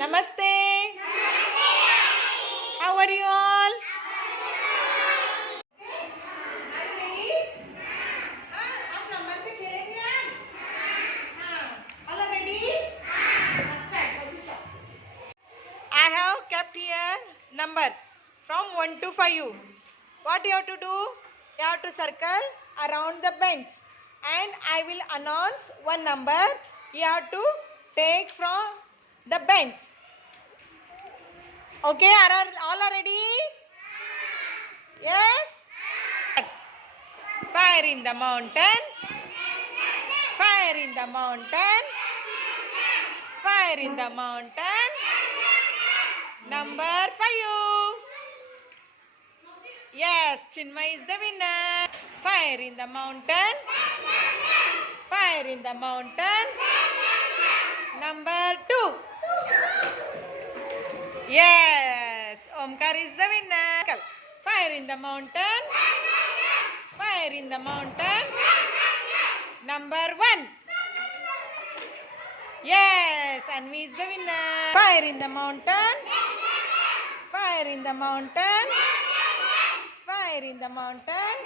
Namaste. How are you all? I have kept here numbers from 1 to 5. What you have to do? You have to circle around the bench and I will announce one number. You have to take from the bench. Okay, all are ready? Yes? Fire in the mountain. Fire in the mountain. Fire in the mountain. Number 5. Yes, Chinmay is the winner. Fire in the mountain. Fire in the mountain. Number 2. Yes, Omkar is the winner. Fire in the mountain. Fire in the mountain. Number 1. Yes, Anvi is the winner. Fire in the mountain. Fire in the mountain. Fire in the mountain.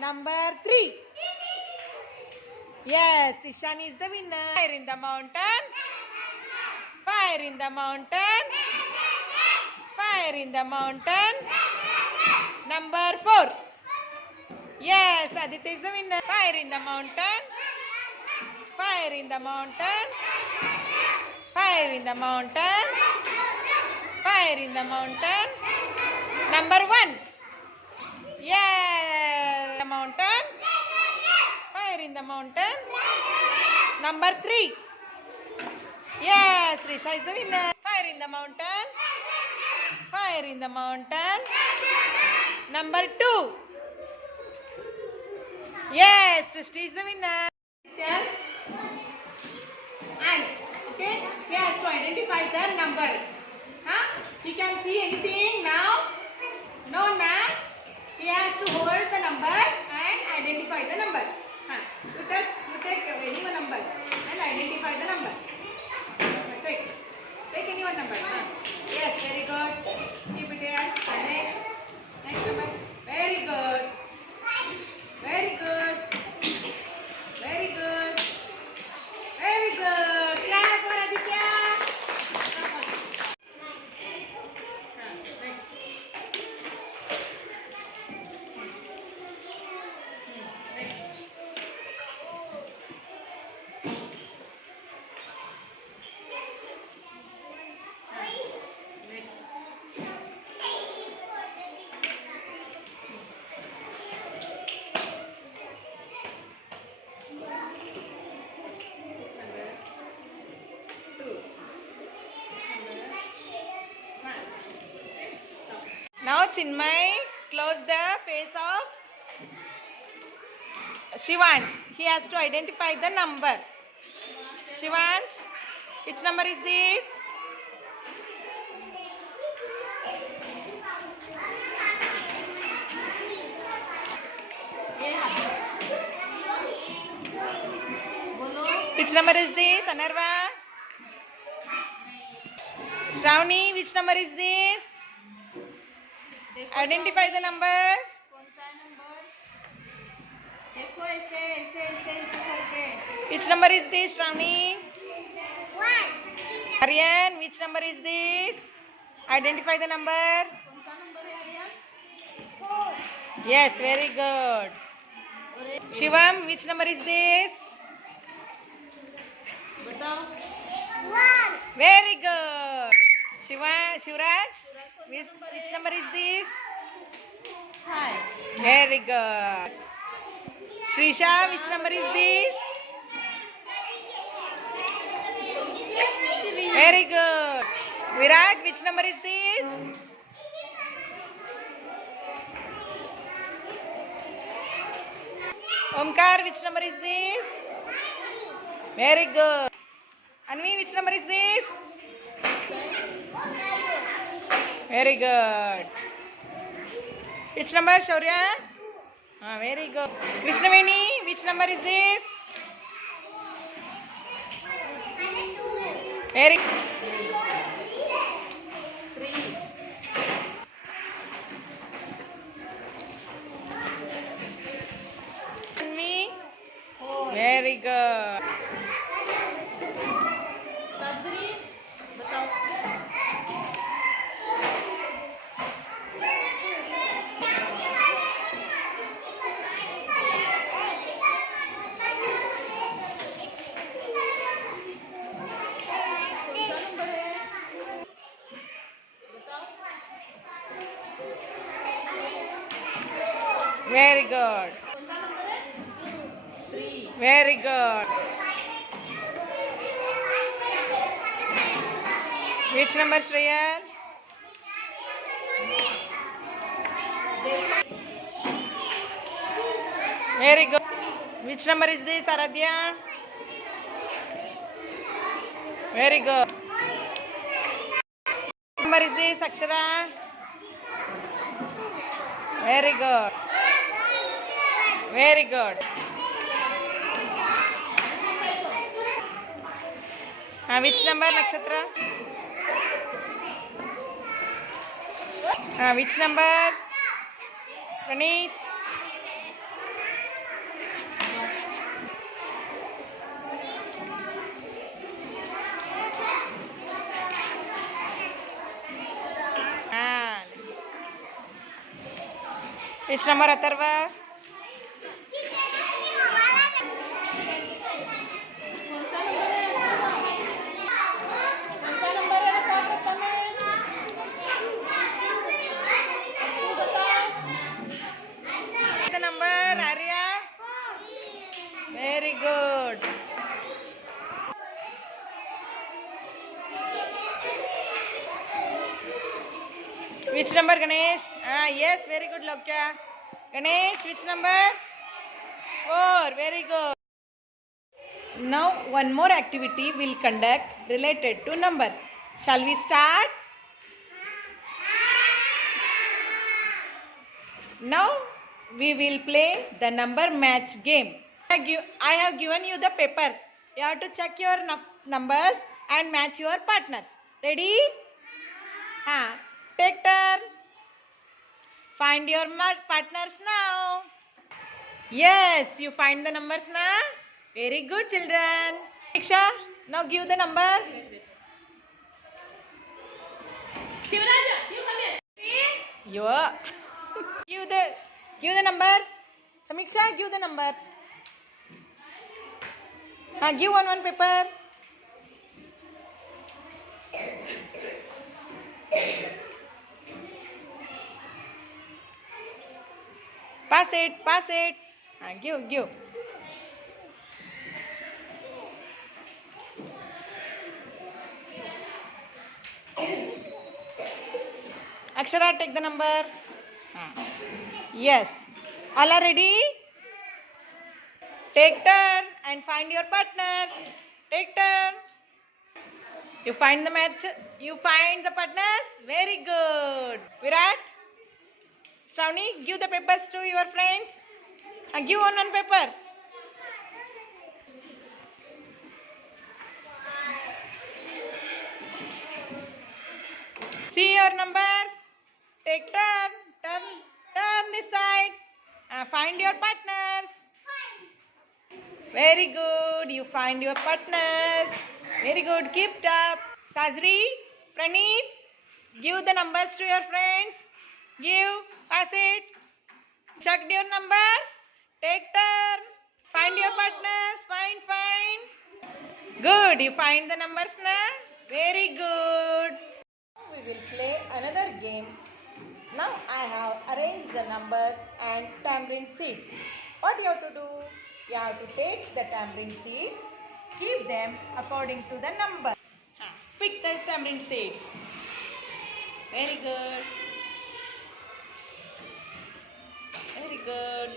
Number 3. Yes, Ishan is the winner. Fire in the mountain. Fire in the mountain. Fire in the mountain. Number 4. Yes, Aditya is the winner. Fire in the mountain. Fire in the mountain. Fire in the mountain. Fire in the mountain. Number 1. Yes, the mountain. Fire in the mountain. Number 3. Yes, Risha is the winner. Fire in the mountain. Fire in the mountain. Number 2. Yes, Srishti is the winner. Yes. And okay, he has to identify the numbers. He can see anything now? No, now he has to hold the number and identify the number. You take any one number and identify the number. Take any one number. Yes, very good. Keep it here. Next number. Very good. Very good. Very good. Very good. Clap for Aditya. Next. Next. Now Chinmay close the face of Shivansh. He has to identify the number. Shivansh, which number is this? Which number is this, Anarva? Shravani, which number is this? Identify the number. Which number is this, Shravani? 1. Aryan, which number is this? Identify the number. 4. Yes, very good. Shivam, which number is this? 1. Very good. Shivraj, which number is this? 5. Very good. Shrisha, which number is this? Very good. Virat, which number is this? Omkar, which number is this? Very good. Anvi, which number is this? Very good. Which number, Shaurya? Very good. Krishnaveni, which number is this? Very good. Very good. Sajri, बताओ. कौन सा number है? Very good. कौन सा number है? 3. Very good. Which number, Shreya? Very good. Which number is this, Aradhya? Very good. Which number is this, Akshara? Very good. Very good. Which number, Nakshatra? Which number? Praneeth? Which number, Atharva? The number, Arya? Very good. Which number, Ganesh? Yes, very good, Lokya. Ganesh, which number? 4. Very good. Now, one more activity we'll conduct related to numbers. Shall we start? Now, we will play the number match game. I have given you the papers. You have to check your numbers and match your partners. Ready? Take turn. Find your partners now. Yes, you find the numbers now. Very good, children. Diksha, now give the numbers. Shivaraja, you come here. Yeah. Give the numbers. Samiksha, give the numbers. Give one paper. Pass it. Give. Akshara, take the number. Yes. All are ready? Take turn and find your partners. Take turn. You find the match. You find the partners. Very good. Virat, Shravani, give the papers to your friends. Give one paper. See your numbers. Take turn. Turn this side. Find your partners. Very good. You find your partners. Very good. Keep it up. Sajri, Praneeth, give the numbers to your friends. Pass it. Check your numbers. Take turn. Find your partners. Fine. Good. You find the numbers now. Very good. We will play another game. Now I have arranged the numbers and tamarind seeds. What you have to do? You have to take the tamarind seeds, keep them according to the number. Pick the tamarind seeds. Very good. Very good.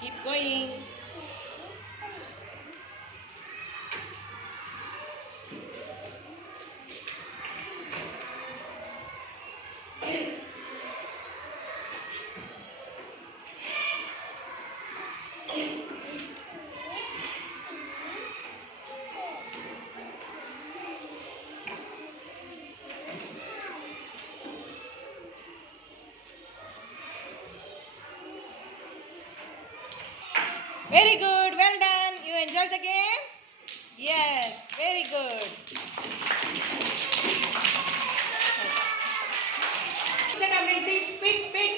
Keep going. Very good. Well done. You enjoyed the game? Yes. Very good. The tamarind seeds. Pick, pick.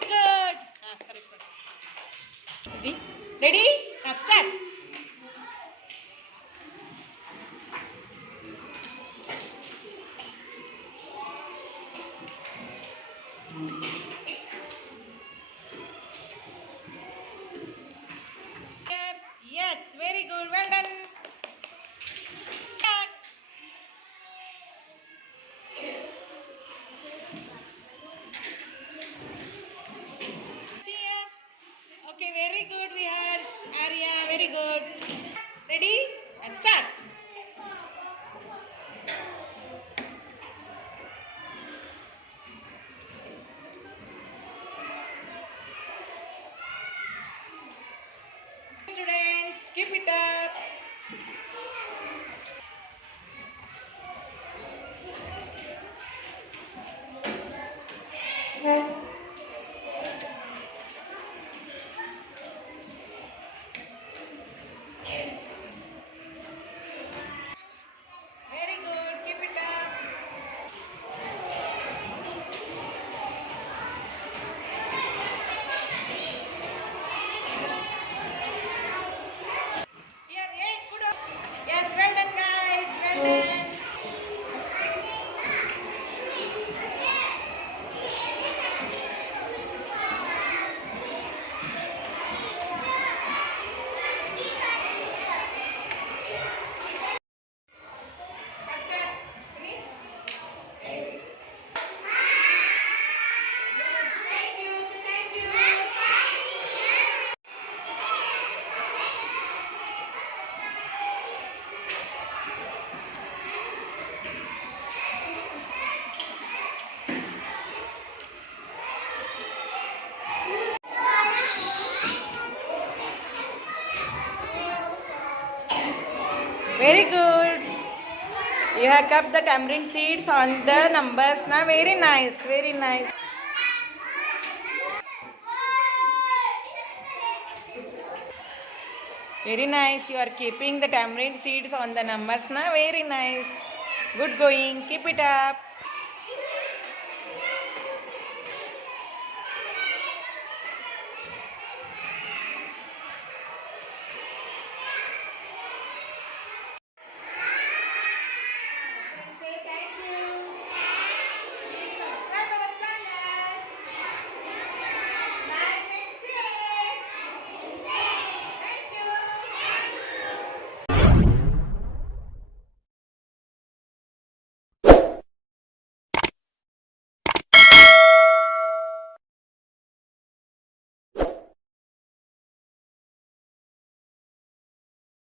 Good. Correct. Ready? Ready? Start. Yes. Very good. Well done. Start. See ya. Okay. Very good, Viharsh. Arya. Very good. Ready? And start. Students, keep it up. Very good. Keep it up. Here, hey, good. Yes, well done, guys. Well done. Faster. Finish. Thank you. Thank you. Very good. You have kept the tamarind seeds on the numbers. Now, very nice. Very nice. Very nice. You are keeping the tamarind seeds on the numbers. Now, very nice. Good going. Keep it up.